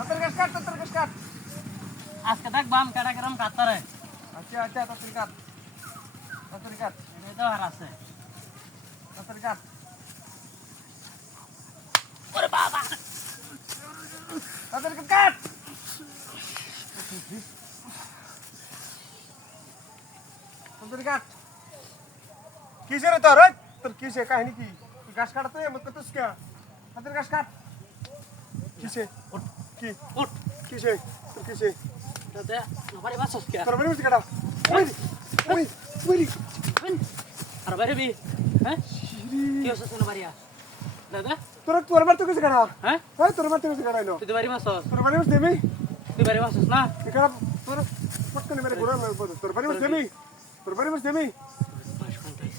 তাড়াতাড়ি ঘাস কাট, তাড়াতাড়ি ঘাস কাট। আজকে দেখবাম কেটা কিরম কাটতারে। আচ্ছা আচ্ছা, তাড়াতাড়ি কাট, তাড়াতাড়ি কাট, এটাই তো আর আছে। তাড়াতাড়ি কাট। ওরে বাবা, তাড়াতাড়ি কাট। তাড়াতাড়ি কাট। কিসে রে তোর? ওই, তোর কিসে কাহিনী কি? তুই ঘাস কাটাতে এমন করতেছ কে? তাড়াতাড়ি ঘাস কাট। কিসে? উঠ, কি? উঠ। কিসে? তোর কিসে? দাদা, নবারে বাসস কে? তোর বাড়ি বসে কাটা। ওই, ওই, ওই। আর বাইরে বি, হ্যাঁ? কি হচ্ছে তোর বাড়িয়া? দাদা, তোর বাড়ি তো কিসে কাটা? হ্যাঁ? ওই তোর বাড়ি তো কিসে কাটাইলো? তুই তো বাড়ি বাসস? তোর বাড়ি বসে দেমি? তুই বাড়ি বাসস না? এখানে তোর পটকানি মেরে ঘোরা লাগবে। তোর বাড়ি বসে দেমি? তোর বাড়ি বসে দেমি? বদমাশ কোনটাই?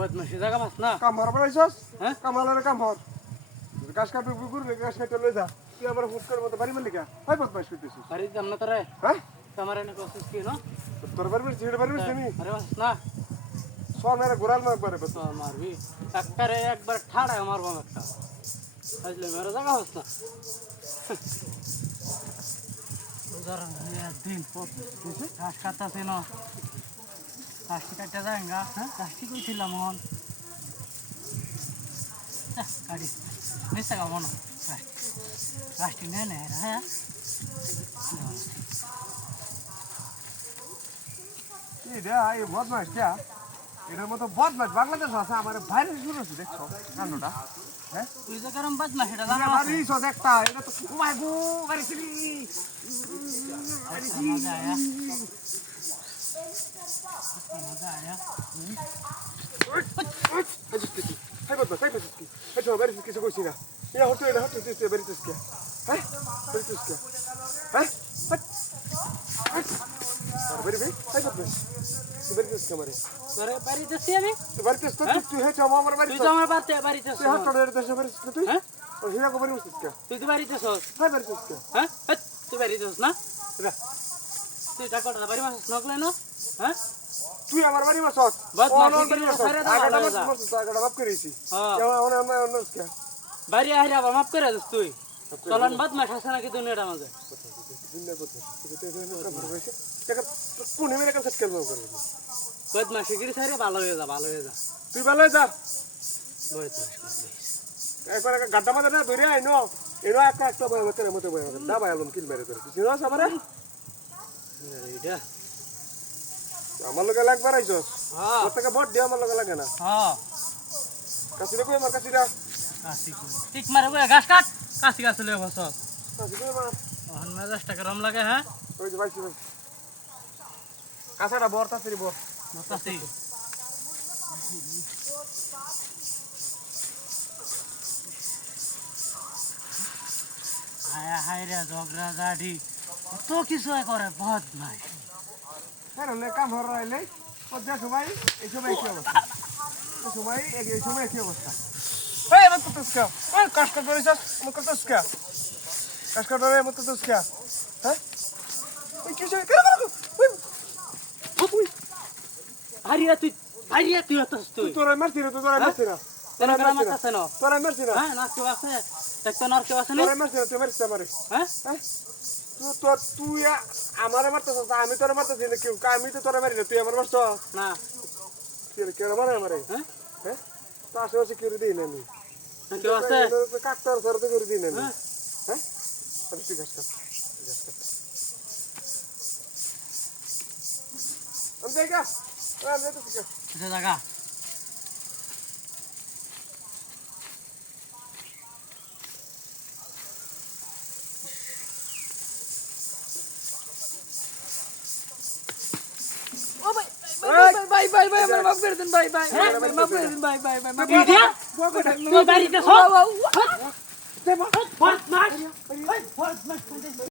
বদমাশি জায়গা বাস না? কাম হর বাড়াইছস? হ্যাঁ? কাম হলারে কাম হর। ঘাস কাটবে কুকুর ঘাস কাটতে লই যা। তুই আবার হুট করে মতো বাড়ি মালিকা। হয় বদমাশ করতেছিস। বাড়ি যাম না তোরে? হ্যাঁ? তোমার এনে কসিস কি না? তোর বাড়ি বসে ছিড়ে বাড়ি বসে দেমি? আরে বাস না? সব মেরে ঘোরাল না একবারে বস। তো মারবি একবারে একবার ঠাড়ায় মারবাম একটা। আসলে মেরে জায়গা হস না। উদাহরণ দিন ঘাস কাটতাছি না, ঘাসটি কাটতে যায় গা। হ্যাঁ, ঘাসটি কইছিলাম মন গাড়ি নিচে গাবো না। ঘাসটি নেয় নেয় হ্যাঁ। কি রে এই বদমাশ কে? এটার মতো বদমাশ বাংলাদেশ আছে আমার বাইরে শুরু হচ্ছে দেখছো কান্ডটা। হ্যাঁ? তুই যে কারণ বাদমা সেটা তুই জানা বাড়ি সস একটা এটা তো ও মাই গো বাড়ি ছিলি। মজা আয়া, মজা আয়া। হাই বদমাশ হাই বদমাশ কি? হাই তো বাড়ি কিছু কইছি না। ইয়া হতো এটা হতো তুই বাড়ি তুই কে? হ্যাঁ? বাড়ি তুই কে? হ্যাঁ? বাড়ি ভাই হাই বদমাশ তুই বাড়ি তুই কে মারে? তোরে বাড়িতে আছি আমি। তুই বাড়ি তুই তুই হে যাও আমার বাড়ি তুই তো আমার বাড়িতে তুই হাত তোড়ে দেশে বাড়ি তুই হ্যাঁ? ও হিরা কো বাড়ি তুই কে? তুই তো বাড়িতে আছস। হাই বাড়ি তুই কে? হ্যাঁ, তুই বাড়িতে আছস না? রা তুই টাকাটা বাড়ি মাস নকলে না? হ্যাঁ, তুই আমার বাড়ি মাসত বদমাশি বাড়ি করে মাসত ছেড়ে দাও, আগটা ভালো মাস যা। আগটা মাপ করেছি হ্যাঁ। কেমন আমরা অন্য কে? বাড়ি আইরা আবার মাফ করে দিস তুই। চলন বদমাশ আছে নাকি দুনিয়াটার মাঝে? দিনদার বদমাশ তুই তো হইছে টাকা কোনে মেরে কাছে কেন করে বদমাশি গিরি সাইরে ভালো হয়ে যা, ভালো হয়ে যা। তুই ভালো যা বদমাশ করছিস। একবার গাড্ডা মাঝে না ধরে আইনো এনো একটা একটা বয় করে মতো বয় না ভাই আলম কিল মেরে করে তুই না আমারে এইটা আমার লগে লাগবার আইছস হ্যাঁ তোর থেকে বড় দে আমার লগে লাগে না হ্যাঁ কাছি দেখো আমার কাছি দা কাশি কই ঠিক মারে বই ঘাস কাট কাশি গাছ লয়ে বসস কাছি দে আমার ওহন মেজাজটা গরম লাগে হ্যাঁ ওই যে ভাই কাছাটা বড় তাড়াতাড়ি বড় কাশি হায় হায় রে ঝগড়া গাড়ি কত কিছু করে বদমাশ হ্যাঁ রে কাম হর রাইলে পদ্মা সময় এই সময় কি অবস্থা এই সময় কি অবস্থা এই মত তো স্কা ওই কাজ করিস মত তো স্কা কাজ করে মত তো স্কা হ্যাঁ এই কি যায় ওই হারিয়া তুই হতস তুই তোরা মারছিস না তোরা মারছিস না তোরা গ্রাম আছে না তোরা মারছিস না হ্যাঁ নাচ কেউ আছে দেখতো নাচ কেউ আছে না তোরা মারছিস না তুই মারছিস আমারে হ্যাঁ হ্যাঁ তুই আমারে মারতেছ আমি তোরা মারতেছি না কেউ আমি তো তোরা মারি না তুই আমার মারছ না কে মারে আমারে হ্যাঁ হ্যাঁ তো আশেপাশে কেউ দিই না আমি কেউ আছে কাকতার সরতে করে দিই না আমি হ্যাঁ হ্যাঁ আরে তুই ঘাস কাট আমি যাই গা আমি যেতে শিখা এটা জায়গা ভাই আমার মাফ করে দেন ভাই মাফ করে দেন ভাই তুই বাড়িতে সব